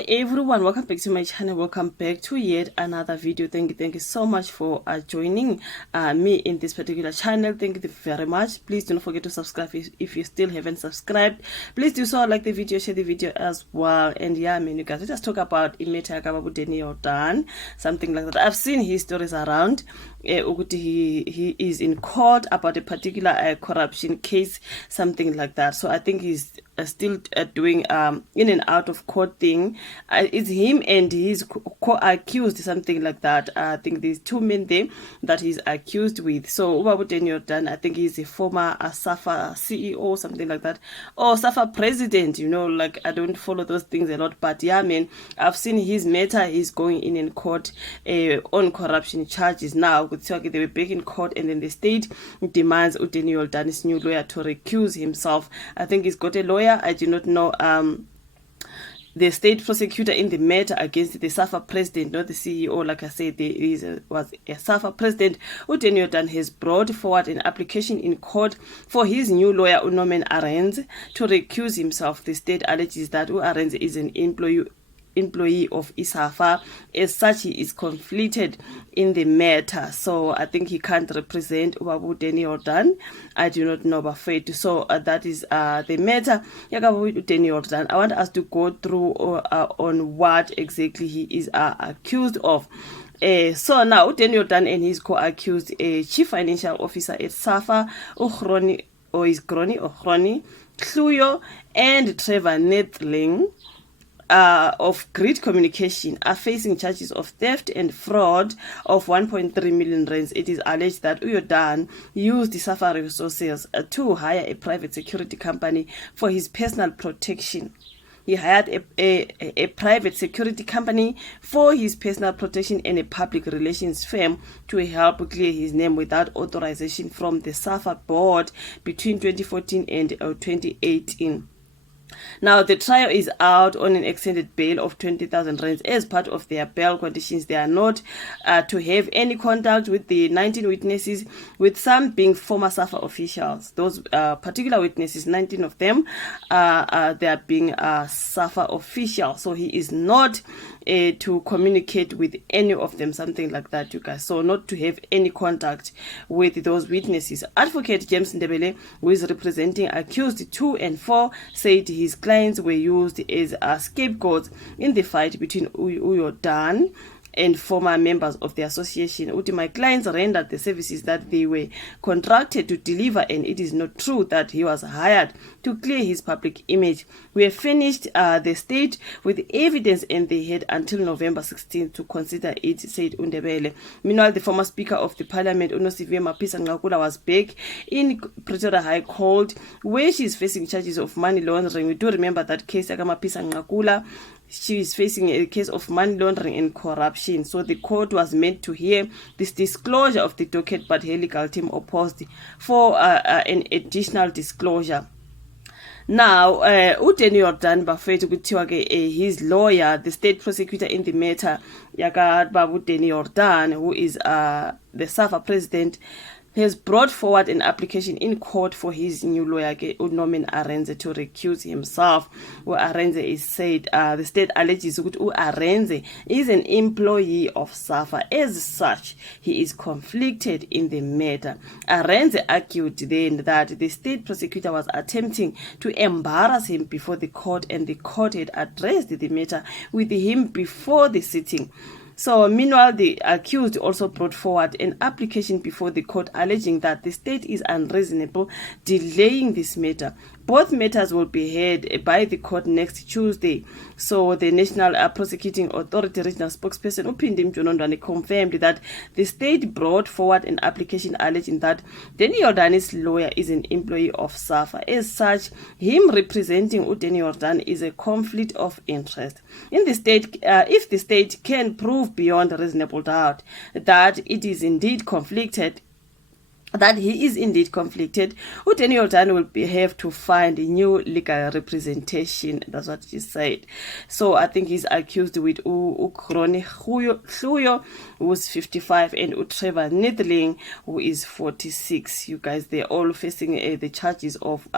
Hi everyone, welcome back to my channel. Welcome back to yet another video. Thank you so much for joining me in this particular channel. Thank you very much. Please do not forget to subscribe if you still haven't subscribed. Please do so, like the video, share the video as well. And yeah, I mean, you guys, let us talk about Imeta Kababudeni Jordan, something like that. I've seen his stories around. He is in court about a particular corruption case, something like that. So I think he's still doing in and out of court thing. It's him and he's co-accused, something like that. I think there's two men there that he's accused with. So Ubabudeni Jordan, I think he's a former SAFA CEO, something like that, or SAFA president. You know, like I don't follow those things a lot, but yeah, man, I've seen his matter. He's going in court on corruption charges now. They were back in court, and then the state demands Udeni Jordan's new lawyer to recuse himself. I think he's got a lawyer. I do not know the state prosecutor in the matter against the SAFA president, not the CEO. Like I said, there was a SAFA president. Udeni Jordan has brought forward an application in court for his new lawyer, Unomen Arendse, to recuse himself. The state alleges that Arendse is an employee of SAFA. As such, he is conflicted in the matter, so I think he can't represent Ubabudeni Jordan. I do not know about fate. So that is the matter. Ubabudeni Jordan, I want us to go through on what exactly he is accused of. So now Udeni Jordan and his co-accused chief financial officer at SAFA, Ukhroni Hluyo, and Trevor Neethling of Grid Communication are facing charges of theft and fraud of 1.3 million rands. It is alleged that Jordan used the SAFA resources to hire a private security company for his personal protection. He hired a private security company for his personal protection and a public relations firm to help clear his name without authorization from the SAFA board between 2014 and 2018. Now, the trial is out on an extended bail of 20,000 rands. As part of their bail conditions, they are not to have any contact with the 19 witnesses, with some being former SAFA officials. Those particular witnesses, 19 of them, they are being SAFA officials. So he is not to communicate with any of them, something like that, you guys. So not to have any contact with those witnesses. Advocate James Ndebele, who is representing accused 2 and 4, said his clients were used as scapegoats in the fight between Jordan and former members of the association. My clients rendered the services that they were contracted to deliver, and it is not true that he was hired to clear his public image. We have finished the state with evidence, and they had until November 16th to consider it, said Ndebele. Meanwhile, the former Speaker of the Parliament, Unosiphiwe Mapisa-Nqakula, was back in Pretoria High Court, where she is facing charges of money laundering. We do remember that case, Mapisa-Nqakula. She is facing a case of money laundering and corruption. So the court was meant to hear this disclosure of the docket, but her legal team opposed for an additional disclosure. Now, Udeni Jordan bafethu kuthiwa his lawyer, the state prosecutor in the matter, Udeni Jordan, who is the SAFA president, has brought forward an application in court for his new lawyer, Unomen Arendse, to recuse himself. Arendse is said, the state alleges that Arendse is an employee of SAFA. As such, he is conflicted in the matter. Arendse argued then that the state prosecutor was attempting to embarrass him before the court, and the court had addressed the matter with him before the sitting. So, meanwhile, the accused also brought forward an application before the court alleging that the state is unreasonable delaying this matter. Both matters will be heard by the court next Tuesday. So, the National Prosecuting Authority regional spokesperson Uphinda Mjolondwane confirmed that the state brought forward an application alleging that Udeni Jordan's lawyer is an employee of SAFA. As such, him representing Udeni Jordan is a conflict of interest. In the state, if the state can prove beyond reasonable doubt that it is indeed conflicted, that he is indeed conflicted, uDanny Jordaan will have to find a new legal representation. That's what she said. So I think he's accused with Gronie Hluyo, who's 55, and Trevor Neethling, who is 46. You guys, they're all facing the charges of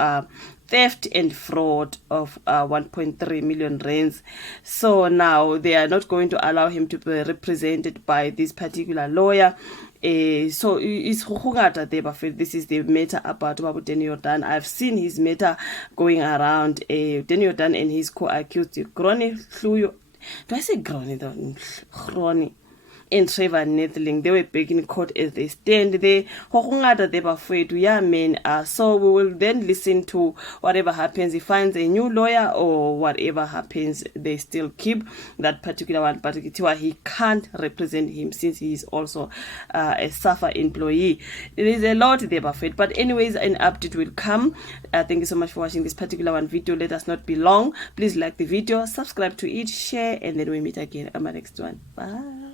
theft and fraud of 1.3 million rands. So now they are not going to allow him to be represented by this particular lawyer. So it's this is the matter about Danny Jordaan. I've seen his matter going around. Danny Jordaan and his co-accused Gronie Hluyo. Do I say Gronie though? Gronie and Trevor Neethling, they were begging court as they stand there. Yeah, man. So we will then listen to whatever happens. He finds a new lawyer or whatever happens, they still keep that particular one. But he can't represent him since he is also a SAFA employee. There is a lot there, Buffett. But anyways, an update will come. Thank you so much for watching this particular one video. Let us not be long. Please like the video, subscribe to it, share, and then we meet again on my next one. Bye.